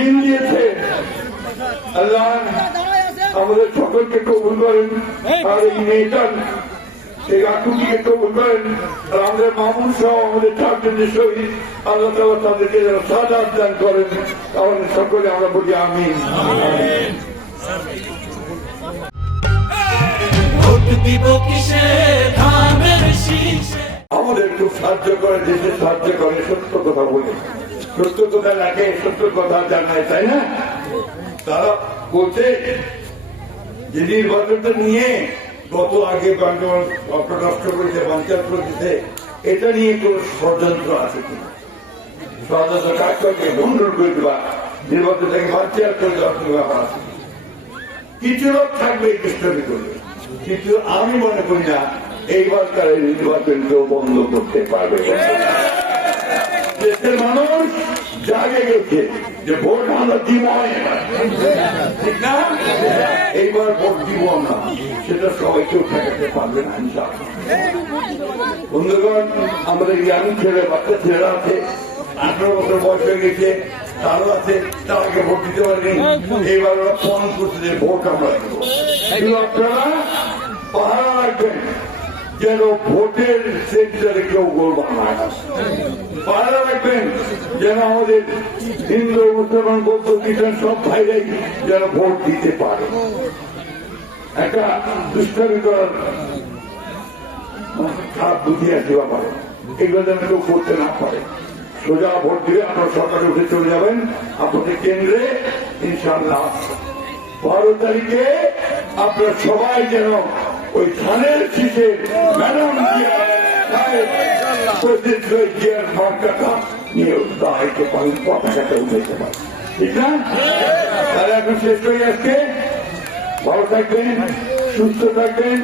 ঋণ দিয়েছে। আল্লাহ আমাদের সকলকে কবুল করেন, আর এই মেয়েটার সেই আকুটিকে কবুল করেন, আর আমাদের মামুন সহ আমাদের চারজনের শহীদ আল্লাহ তাআলা তাদেরকে যেন সাজাত দান করেন। তাহলে সকলে আমরা বলি আমিন। আমাদের একটু সাহায্য করে, দেশে সাহায্য করে, সত্য কথা বলে, সত্য কথা রাখে, সত্য কথা জানায়, তাই না? তারা বলছে যে নির্বাচনটা নিয়ে গত আগে আপনার নষ্ট করেছে, বাঞ্চাল করেছে, এটা নিয়ে কোন ষড়যন্ত্র আছে কিনা, ষড়যন্ত্র কাজ করবে, ভণ্ডন করে দেওয়া, নির্বাচনটাকে বাঞ্চাল করে দেওয়ার ব্যাপার আছে। কিছু লোক থাকবে এই কৃষ্ণের ভিতরে, কিন্তু আমি মনে করি না এইবার তারা নির্বাচনকেও বন্ধ করতে পারবে। দেশের মানুষ জাগে গেছে যে ভোট আমরা দিব, ঠিক না? এইবার ভোট দিব আমরা, সেটা সবাই কেউ ঠেকাতে পারবে না। বন্ধুগণ, আমাদের ইয়াং ছেলে, বাচ্চা ছেলেরা আছে, 18 বছর বয়স হয়ে গেছে, তারও আছে, তারাকে ভোট দিতে পারেনি। এইবার ওরা ফোন করছে যে ভোট আমরা দেবো। কিন্তু আপনারা পাহারা রাখবেন যেন ভোটের সেন্টারে কেউ গোল বানায়, পাহারা রাখবেন যেন আমাদের হিন্দু, মুসলমান, বৌদ্ধ, খ্রিস্টান সব ভাইরাই যেন ভোট দিতে পারে। একটা দুষ্টামি করার খারাপ বুঝিয়ে আসতে পারে, এগুলো যেন কেউ করতে না পারে। সোজা ভোট দিয়ে আপনার সরকারে উঠে চলে যাবেন আপনাদের কেন্দ্রে, ইনশাআল্লাহ 12 তারিখে আপনারা সবাই যেন ওই ধানের শীষে ম্যাডাম মার্কাটা নিয়ে দাঁড়াইতে পারেন, পতাকাটা উঠাইতে পারেন, ঠিক না? তাহলে এখন শেষ হয়ে আসছে। ভালো থাকবেন, সুস্থ থাকবেন।